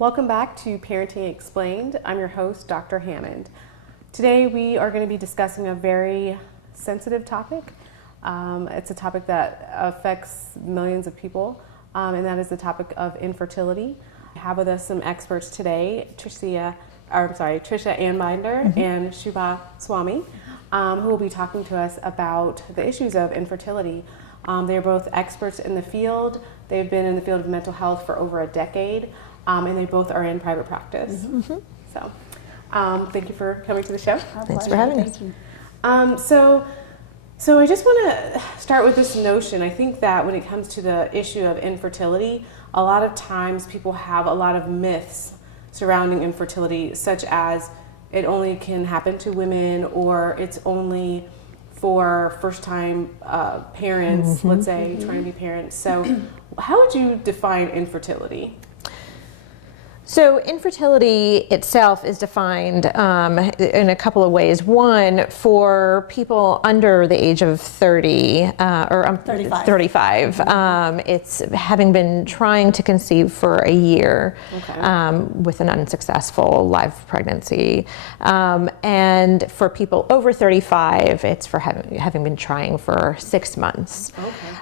Welcome back to Parenting Explained. I'm your host, Dr. Hammond. Today we are going to be discussing a very sensitive topic. It's a topic that affects millions of people, and that is the topic of infertility. I have with us some experts today, Tricia Ambinder and Shubha, Swamy, who will be talking to us about the issues of infertility. They're both experts in the field. They've been in the field of mental health for over a decade, and they both are in private practice. So thank you for coming to the show. Thanks for having us. So I just want to start with this notion. I think that when it comes to the issue of infertility, a lot of times people have a lot of myths surrounding infertility, such as it only can happen to women, or it's only for first-time parents, let's say, trying to be parents. So how would you define infertility? So infertility itself is defined in a couple of ways. One, for people under the age of 30 or 35, it's having been trying to conceive for a year with an unsuccessful live pregnancy. And for people over 35, it's for having been trying for 6 months.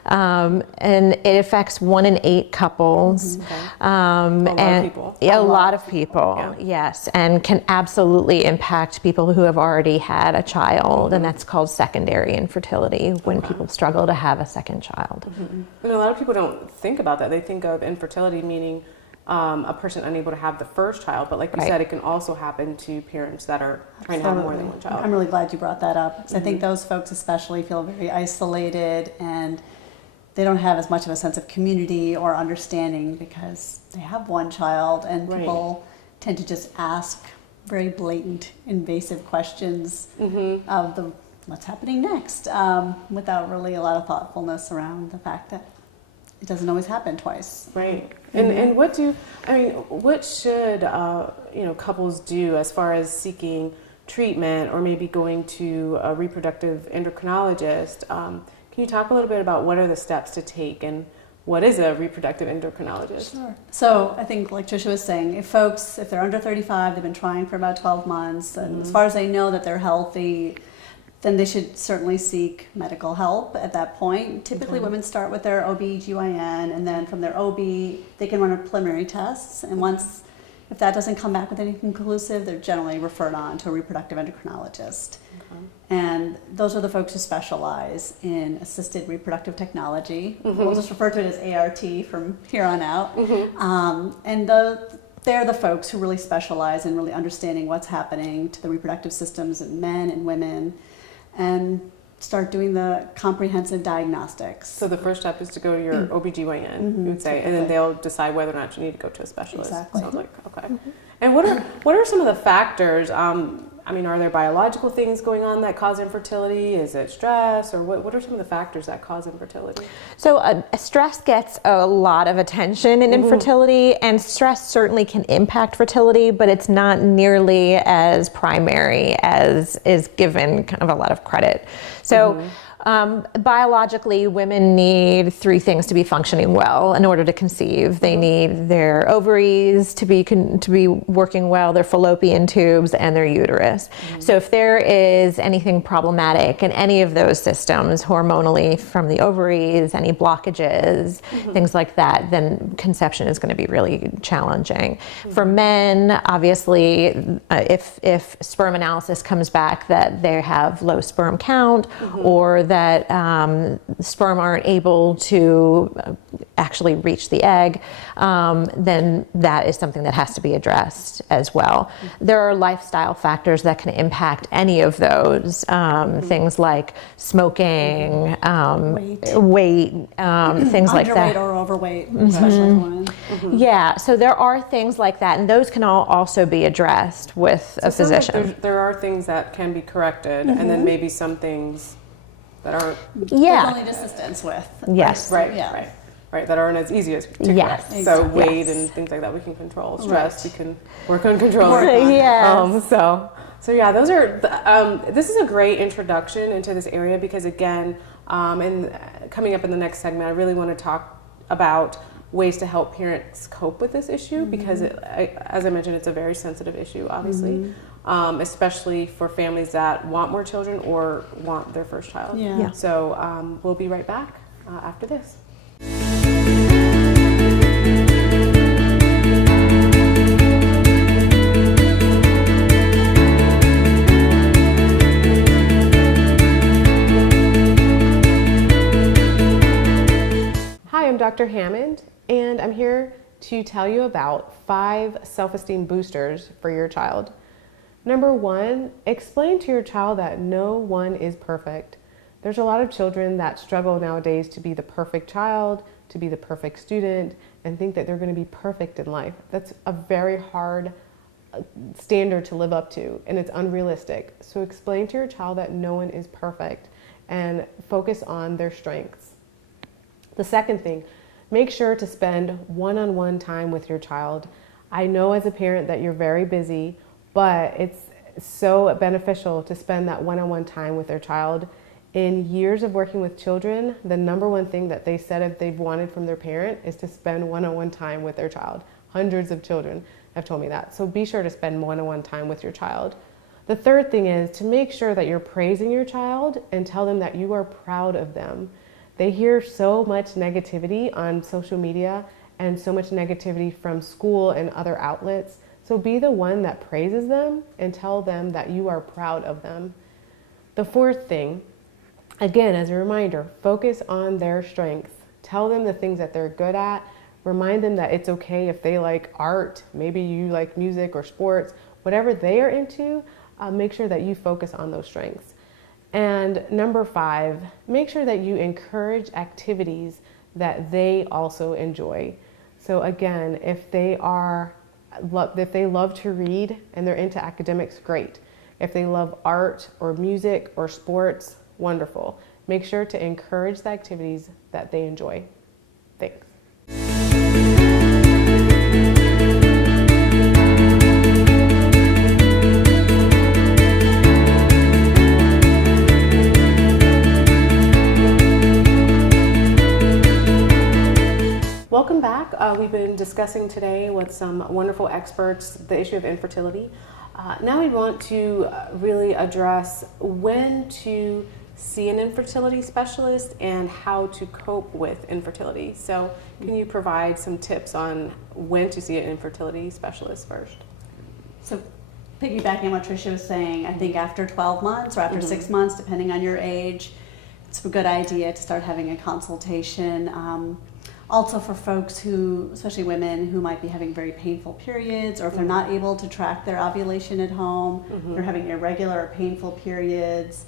And it affects 1 in 8 couples. A lot of people, yes, and can absolutely impact people who have already had a child, and that's called secondary infertility, when people struggle to have a second child. And a lot of people don't think about that. They think of infertility meaning a person unable to have the first child, but like you said, it can also happen to parents that are trying to have more than one child. I'm really glad you brought that up, because I think those folks especially feel very isolated, and they don't have as much of a sense of community or understanding because they have one child, and people tend to just ask very blatant, invasive questions of what's happening next, without really a lot of thoughtfulness around the fact that it doesn't always happen twice. Right. And what should couples do as far as seeking treatment or maybe going to a reproductive endocrinologist? Can you talk a little bit about what are the steps to take, and what is a reproductive endocrinologist? Sure. So I think, like Tricia was saying, if they're under 35, they've been trying for about 12 months, and as far as they know that they're healthy, then they should certainly seek medical help at that point. Typically, women start with their OB/GYN, and then from their OB, they can run a preliminary tests, and if that doesn't come back with anything conclusive, they're generally referred on to a reproductive endocrinologist. And those are the folks who specialize in assisted reproductive technology. We'll just refer to it as ART from here on out. And they're the folks who really specialize in really understanding what's happening to the reproductive systems in men and women, and start doing the comprehensive diagnostics. So the first step is to go to your OB/GYN, you would say, and then they'll decide whether or not you need to go to a specialist. Exactly. Sounds like, okay. And what are some of the factors? Are there biological things going on that cause infertility? Is it stress, or what are some of the factors that cause infertility? So stress gets a lot of attention in infertility, and stress certainly can impact fertility, but it's not nearly as primary as is given kind of a lot of credit. So biologically, women need 3 things to be functioning well in order to conceive. They need their ovaries to be working well, their fallopian tubes, and their uterus. So if there is anything problematic in any of those systems, hormonally from the ovaries, any blockages, things like that, then conception is going to be really challenging. For men, obviously, if sperm analysis comes back that they have low sperm count, or that sperm aren't able to actually reach the egg, then that is something that has to be addressed as well. There are lifestyle factors that can impact any of those, things like smoking, weight, things like that. Underweight or overweight, especially for women. Yeah, so there are things like that, and those can all also be addressed with a physician. Like there are things that can be corrected, and then maybe some things that aren't. There's only assistance with. Yes. Right, that aren't as easy as to correct. So weight and things like that we can control. Stress we can work on controlling. So yeah, those are. This is a great introduction into this area, because again, and coming up in the next segment, I really want to talk about ways to help parents cope with this issue because, as I mentioned, it's a very sensitive issue, obviously, especially for families that want more children or want their first child. Yeah. So we'll be right back after this. Hi, I'm Dr. Hammond, and I'm here to tell you about 5 self-esteem boosters for your child. Number 1, explain to your child that no one is perfect. There's a lot of children that struggle nowadays to be the perfect child, to be the perfect student, and think that they're going to be perfect in life. That's a very hard standard to live up to, and it's unrealistic. So explain to your child that no one is perfect and focus on their strengths. The second thing, make sure to spend one-on-one time with your child. I know as a parent that you're very busy, but it's so beneficial to spend that one-on-one time with their child. In years of working with children, the number one thing that they said if they've wanted from their parent is to spend one-on-one time with their child. Hundreds of children have told me that. So be sure to spend one-on-one time with your child. The third thing is to make sure that you're praising your child and tell them that you are proud of them. They hear so much negativity on social media and so much negativity from school and other outlets. So be the one that praises them and tell them that you are proud of them. The fourth thing, again, as a reminder, focus on their strengths. Tell them the things that they're good at. Remind them that it's okay if they like art, maybe you like music or sports, whatever they are into, make sure that you focus on those strengths. And number 5, make sure that you encourage activities that they also enjoy. So again, if they love to read and they're into academics, great. If they love art or music or sports, wonderful. Make sure to encourage the activities that they enjoy. Thanks. Welcome back. We've been discussing today with some wonderful experts the issue of infertility. Now we want to really address when to see an infertility specialist and how to cope with infertility. So can you provide some tips on when to see an infertility specialist first? So piggybacking on what Tricia was saying, I think after 12 months or after 6 months, depending on your age, it's a good idea to start having a consultation. Also for folks who, especially women who might be having very painful periods, or if they're not able to track their ovulation at home, they're having irregular or painful periods,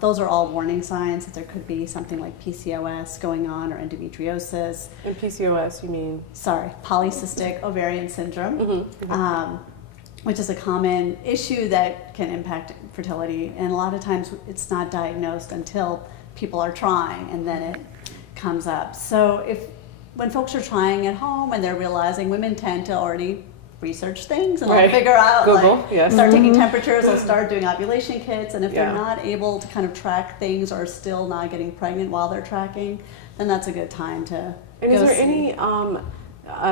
those are all warning signs that there could be something like PCOS going on or endometriosis. And PCOS, you mean? Sorry, polycystic ovarian syndrome, which is a common issue that can impact fertility. And a lot of times it's not diagnosed until people are trying, and then it comes up. So when folks are trying at home and they're realizing, women tend to already research things and they'll figure out, Google, yes. Start taking temperatures, they'll start doing ovulation kits, and if they're not able to kind of track things or still not getting pregnant while they're tracking, then that's a good time to And is there any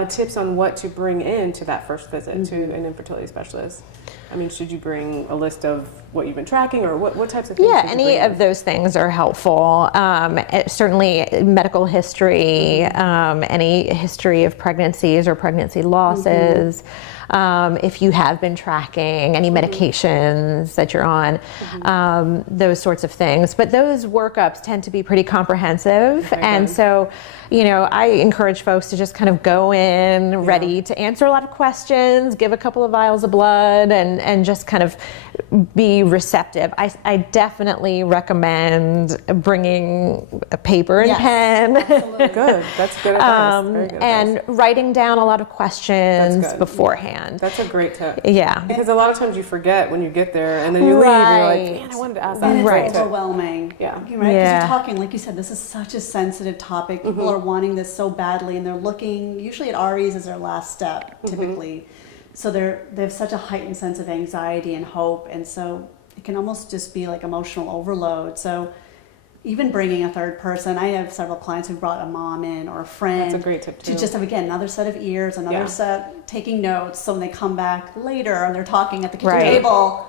tips on what to bring in to that first visit to an infertility specialist? I mean, should you bring a list of what you've been tracking, or what types of things? Yeah, any of those things are helpful. Certainly medical history, any history of pregnancies or pregnancy losses. If you have been tracking any medications that you're on, those sorts of things. But those workups tend to be pretty comprehensive. And so, I encourage folks to just kind of go in ready to answer a lot of questions, give a couple of vials of blood, and just kind of be receptive. I definitely recommend bringing a paper and pen. Absolutely. Good. That's good advice. Very good And advice. writing down a lot of questions beforehand. That's a great tip. Yeah. Because a lot of times you forget when you get there, and then you leave, and you're like, man, I wanted to ask that. And it's Right. overwhelming. Yeah. Right? Because you're talking, like you said, this is such a sensitive topic. People are wanting this so badly, and they're looking usually at REs as their last step, typically. So they have such a heightened sense of anxiety and hope, and so it can almost just be like emotional overload. So, even bringing a third person. I have several clients who brought a mom in or a friend. That's a great tip too. To just have, again, another set of ears, another set taking notes. So when they come back later and they're talking at the kitchen table,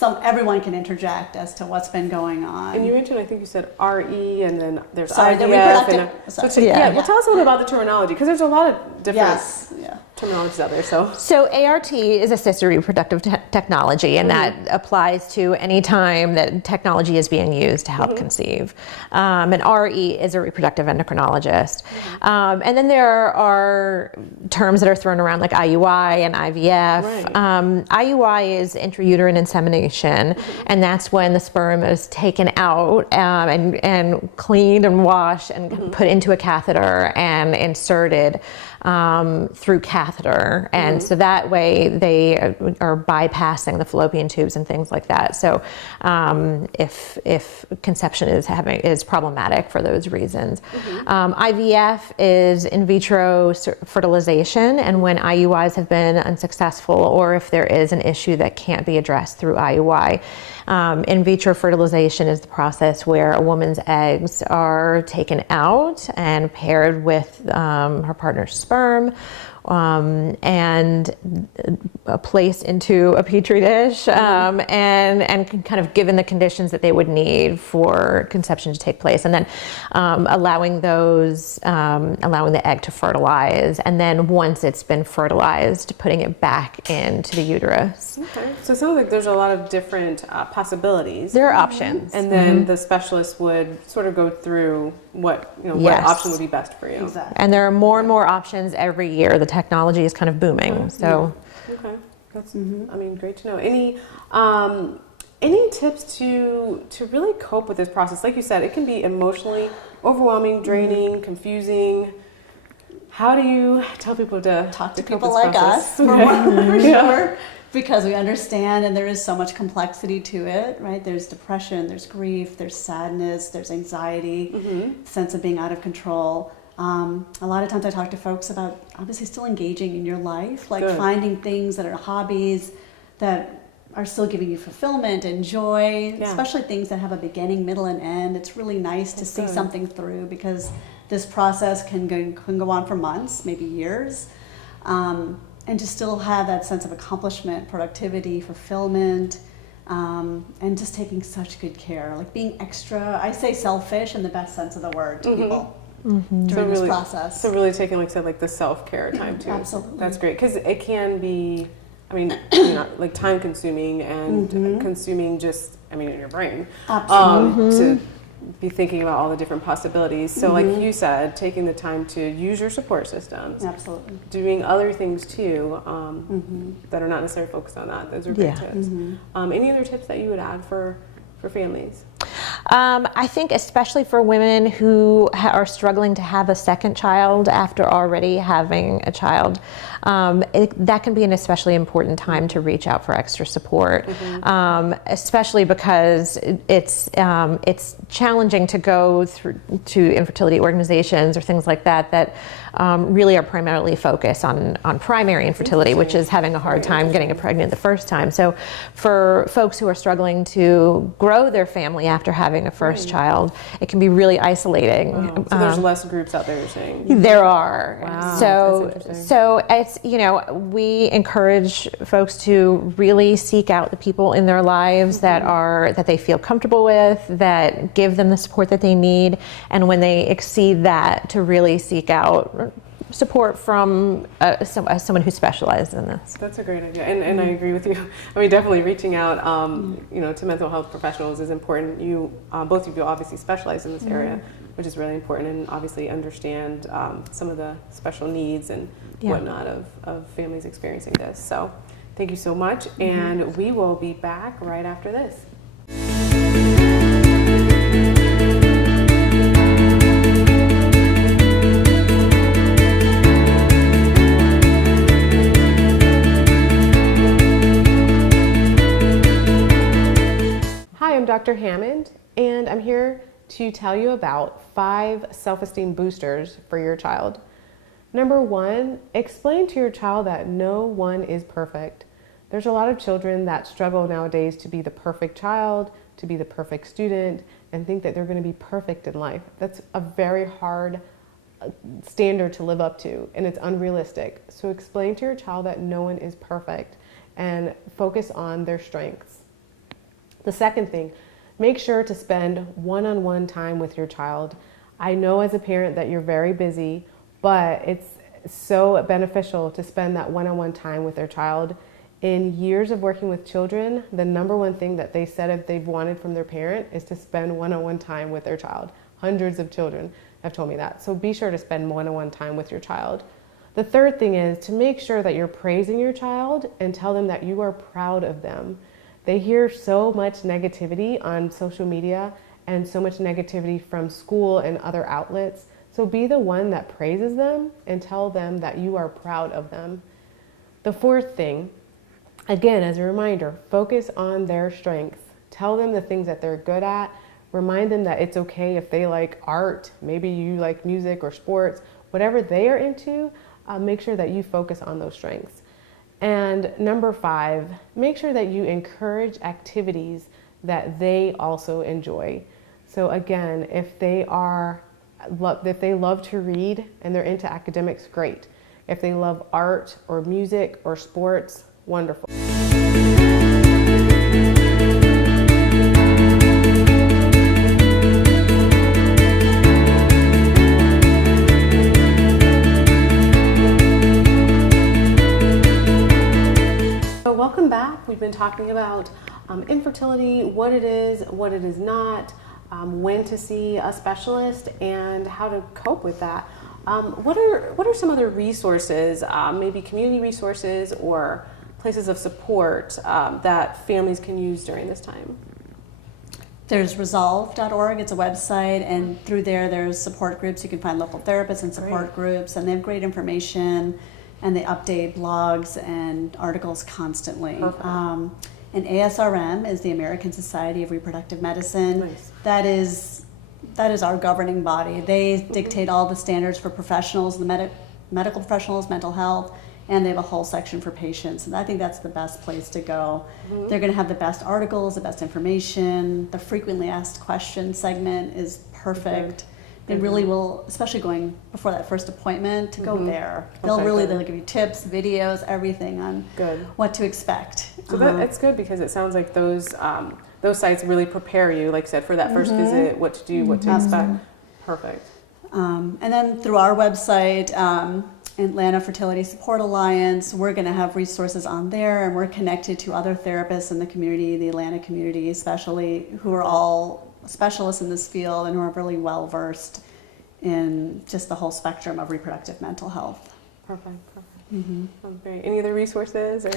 everyone can interject as to what's been going on. And you mentioned, I think you said RE, and then there's Sorry, IVF. the reproductive. Well, tell us a little about the terminology, because there's a lot of different terminologies out there. So ART is assisted reproductive technology, and that applies to any time that technology is being used to help conceive. And RE is a reproductive endocrinologist. And then there are terms that are thrown around like IUI and IVF. IUI is intrauterine insemination, and that's when the sperm is taken out and cleaned and washed and put into a catheter and inserted through catheter, and so that way they are bypassing the fallopian tubes and things like that. So if conception is problematic for those reasons. IVF is in vitro fertilization, and when IUIs have been unsuccessful, or if there is an issue that can't be addressed through IUI. In vitro fertilization is the process where a woman's eggs are taken out and paired with her partner's sperm and placed into a petri dish and kind of given the conditions that they would need for conception to take place, and then allowing the egg to fertilize, and then once it's been fertilized, putting it back into the uterus. Okay, so it sounds like there's a lot of different possibilities. There are options, and then the specialist would sort of go through what option would be best for you. Exactly. And there are more and more options every year. The technology is kind of booming. So, okay, that's I mean, great to know. Any tips to really cope with this process? Like you said, it can be emotionally overwhelming, draining, confusing. How do you tell people to talk to cope people with this like process? us for sure? Because we understand, and there is so much complexity to it, right? There's depression, there's grief, there's sadness, there's anxiety, sense of being out of control. A lot of times I talk to folks about obviously still engaging in your life, like finding things that are hobbies that are still giving you fulfillment and joy, especially things that have a beginning, middle, and end. It's really nice to see something through, because this process can go on for months, maybe years. And to still have that sense of accomplishment, productivity, fulfillment, and just taking such good care, like being extra, I say selfish in the best sense of the word to people during this process. So really taking, like I said, like the self-care time too. Absolutely. That's great, because it can be, I mean, like time consuming and consuming just, I mean, in your brain. To be thinking about all the different possibilities. So like you said, taking the time to use your support systems. Absolutely. Doing other things too that are not necessarily focused on that. Those are great tips. Any other tips that you would add for families? I think especially for women who are struggling to have a second child after already having a child, that can be an especially important time to reach out for extra support, especially because it's challenging to go through to infertility organizations or things like that really are primarily focused on primary infertility, which is having a hard time getting pregnant the first time. So for folks who are struggling to grow their family after having a first child, it can be really isolating. Wow. So there's less groups out there, you're saying? There are. Wow. So it's, we encourage folks to really seek out the people in their lives that they feel comfortable with, that give them the support that they need, and when they exceed that, to really seek out support from someone who specializes in this. That's a great idea, and I agree with you. I mean, definitely reaching out, to mental health professionals is important. You, both of you, obviously specialize in this area, which is really important, and obviously understand some of the special needs and whatnot of families experiencing this. So, thank you so much, and we will be back right after this. I'm Dr. Hammond, and I'm here to tell you about 5 self-esteem boosters for your child. Number 1, explain to your child that no one is perfect. There's a lot of children that struggle nowadays to be the perfect child, to be the perfect student, and think that they're going to be perfect in life. That's a very hard standard to live up to, and it's unrealistic. So explain to your child that no one is perfect and focus on their strengths. The second thing, make sure to spend one-on-one time with your child. I know as a parent that you're very busy, but it's so beneficial to spend that one-on-one time with their child. In years of working with children, the number one thing that they said if they've wanted from their parent is to spend one-on-one time with their child. Hundreds of children have told me that. So be sure to spend one-on-one time with your child. The third thing is to make sure that you're praising your child and tell them that you are proud of them. They hear so much negativity on social media and so much negativity from school and other outlets. So be the one that praises them and tell them that you are proud of them. The fourth thing, again, as a reminder, focus on their strengths. Tell them the things that they're good at. Remind them that it's okay if they like art, maybe you like music or sports, whatever they are into, make sure that you focus on those strengths. And number 5, make sure that you encourage activities that they also enjoy. So again, if they love to read and they're into academics, great. If they love art or music or sports, wonderful. So welcome back. We've been talking about infertility, what it is not, when to see a specialist, and how to cope with that. What are some other resources, maybe community resources or places of support that families can use during this time? There's resolve.org, it's a website, and through there's support groups. You can find local therapists and support groups, and they have great information, and they update blogs and articles constantly. And ASRM is the American Society of Reproductive Medicine. Nice. That is our governing body. They dictate all the standards for professionals, the medical professionals, mental health, and they have a whole section for patients. And I think that's the best place to go. They're going to have the best articles, the best information. The frequently asked questions segment is perfect. They really will, especially going before that first appointment, to go there. They'll give you tips, videos, everything on what to expect. So it's good because it sounds like those sites really prepare you, like you said, for that first visit, what to do, what to expect. Perfect. And then through our website, Atlanta Fertility Support Alliance, we're going to have resources on there, and we're connected to other therapists in the community, the Atlanta community especially, who are all specialists in this field and who are really well versed in just the whole spectrum of reproductive mental health. Perfect. Great. Any other resources? Or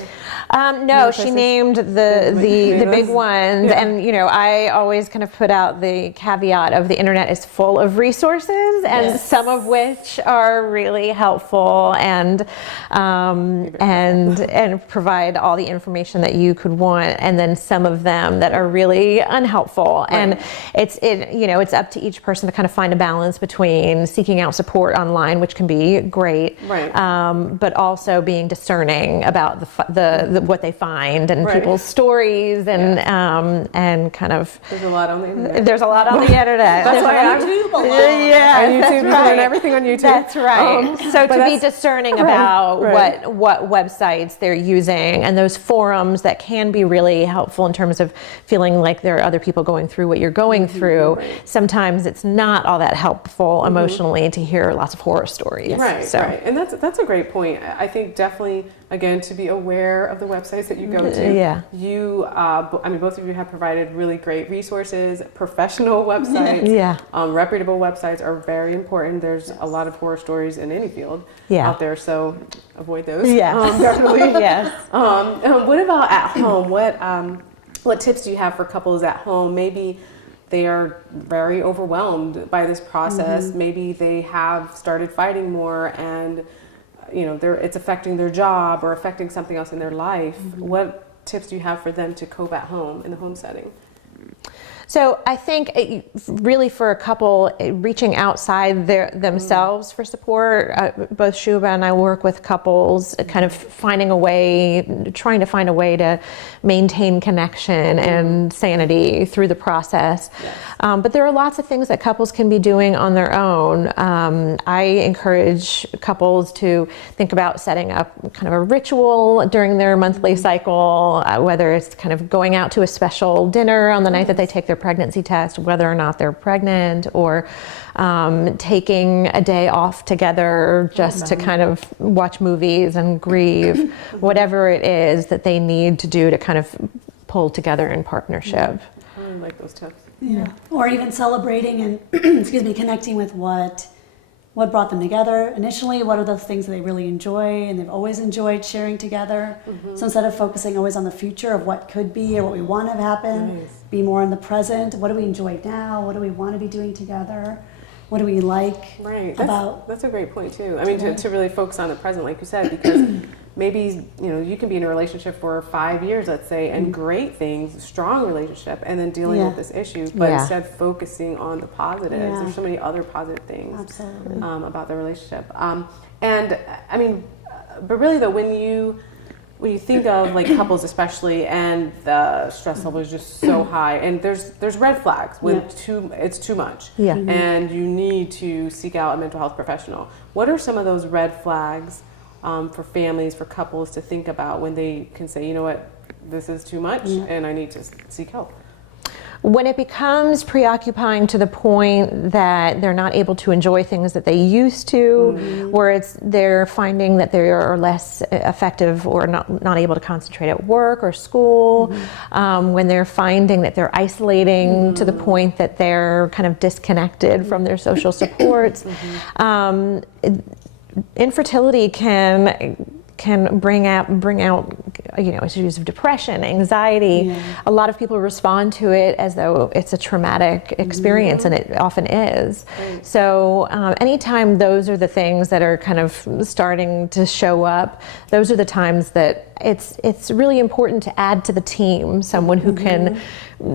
no, she named the big ones, and I always kind of put out the caveat of the internet is full of resources, and some of which are really helpful and provide all the information that you could want, and then some of them that are really unhelpful. And it's up to each person to kind of find a balance between seeking out support online, which can be great, but also being discerning about the what they find and people's stories and kind of. There's a lot on the internet. There's a lot on the internet. That's why YouTube. YouTube, you can learn everything on YouTube. That's right. So to be discerning about what websites they're using, and those forums that can be really helpful in terms of feeling like there are other people going through what you're going through. Sometimes it's not all that helpful emotionally to hear lots of horror stories. Right. And that's a great point. I think definitely, again, to be aware of the websites that you go to. You, both of you have provided really great resources, professional websites. Reputable websites are very important. There's a lot of horror stories in any field out there, so avoid those. Definitely. What about at home? What tips do you have for couples at home? Maybe they are very overwhelmed by this process. Maybe they have started fighting more, and it's affecting their job or affecting something else in their life. What tips do you have for them to cope at home in the home setting? So I think really for a couple, reaching outside themselves for support, both Shubha and I work with couples, kind of trying to find a way to maintain connection and sanity through the process. Yes. But there are lots of things that couples can be doing on their own. I encourage couples to think about setting up kind of a ritual during their monthly cycle, whether it's kind of going out to a special dinner on the night that they take their pregnancy test, whether or not they're pregnant, or taking a day off together just to kind of watch movies and grieve, whatever it is that they need to do to kind of pull together in partnership. I really like those tips. Yeah. Or even celebrating and excuse me, connecting with what brought them together initially, what are the things that they really enjoy and they've always enjoyed sharing together. So instead of focusing always on the future of what could be or what we want to have happen, be more in the present. What do we enjoy now? What do we want to be doing together? What do we like about that's a great point too. I mean, to really focus on the present, like you said, because maybe you can be in a relationship for 5 years, let's say, and great things, strong relationship, and then dealing with this issue, but instead focusing on the positives. There's so many other positive things about the relationship. And I mean, but really though, when you think of like couples especially, and the stress level is just so high, and there's red flags when it's too much, and you need to seek out a mental health professional. What are some of those red flags for families, for couples to think about when they can say, you know what, this is too much and I need to seek help? When it becomes preoccupying to the point that they're not able to enjoy things that they used to, where they're finding that they are less effective or not able to concentrate at work or school, when they're finding that they're isolating to the point that they're kind of disconnected from their social supports, infertility can bring out issues of depression, anxiety. A lot of people respond to it as though it's a traumatic experience, and it often is. So anytime those are the things that are kind of starting to show up, those are the times that it's really important to add to the team someone who can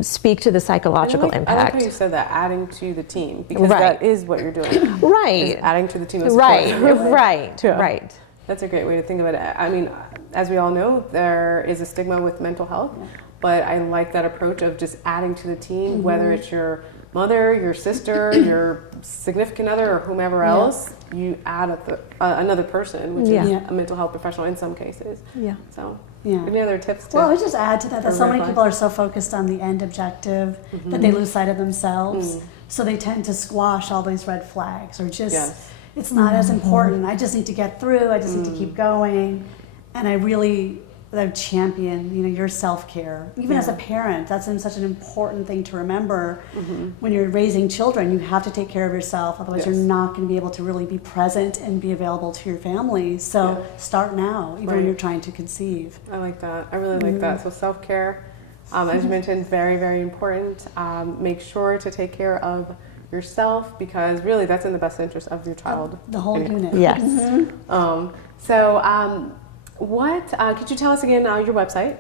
speak to the psychological impact. I like how you said that, adding to the team, because that is what you're doing. Right. Adding to the team of support. Right. That's a great way to think about it. I mean, as we all know, there is a stigma with mental health, but I like that approach of just adding to the team, whether it's your mother, your sister, your significant other, or whomever else, you add another person, which is a mental health professional in some cases. So, any other tips? Well, I would just add to that so many people are so focused on the end objective that they lose sight of themselves. So they tend to squash all these red flags, or just it's not as important. I just need to get through. I just need to keep going. And I really champion, your self-care. Even as a parent, that's such an important thing to remember. When you're raising children, you have to take care of yourself. Otherwise, you're not going to be able to really be present and be available to your family. So start now, even when you're trying to conceive. I like that. I really like that. So self-care, as you mentioned, very, very important. Make sure to take care of yourself, because really that's in the best interest of your child. The whole unit. Yes. What could you tell us again your website?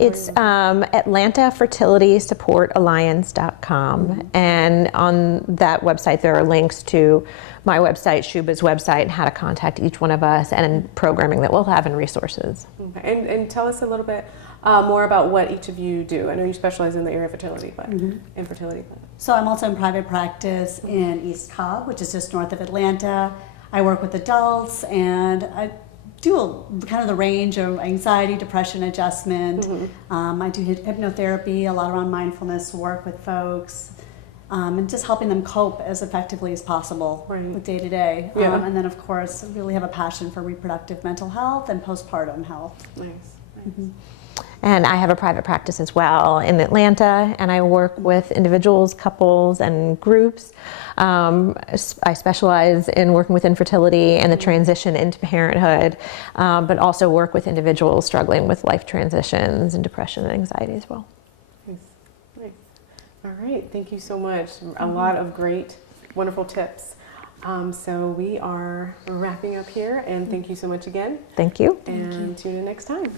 It's AtlantaFertilitySupportAlliance.com, and on that website there are links to my website, Shubha's website, and how to contact each one of us, and programming that we'll have and resources. Okay. And tell us a little bit more about what each of you do. I know you specialize in the area of fertility, but infertility. So I'm also in private practice in East Cobb, which is just north of Atlanta. I work with adults, and I do kind of the range of anxiety, depression, adjustment. I do hypnotherapy, a lot around mindfulness work with folks, and just helping them cope as effectively as possible with day to day. And then, of course, I really have a passion for reproductive mental health and postpartum health. Nice. And I have a private practice as well in Atlanta, and I work with individuals, couples, and groups. I specialize in working with infertility and the transition into parenthood, but also work with individuals struggling with life transitions and depression and anxiety as well. Nice. All right, thank you so much. A lot of great, wonderful tips. So we are wrapping up here, and thank you so much again. Thank you. And tune in next time.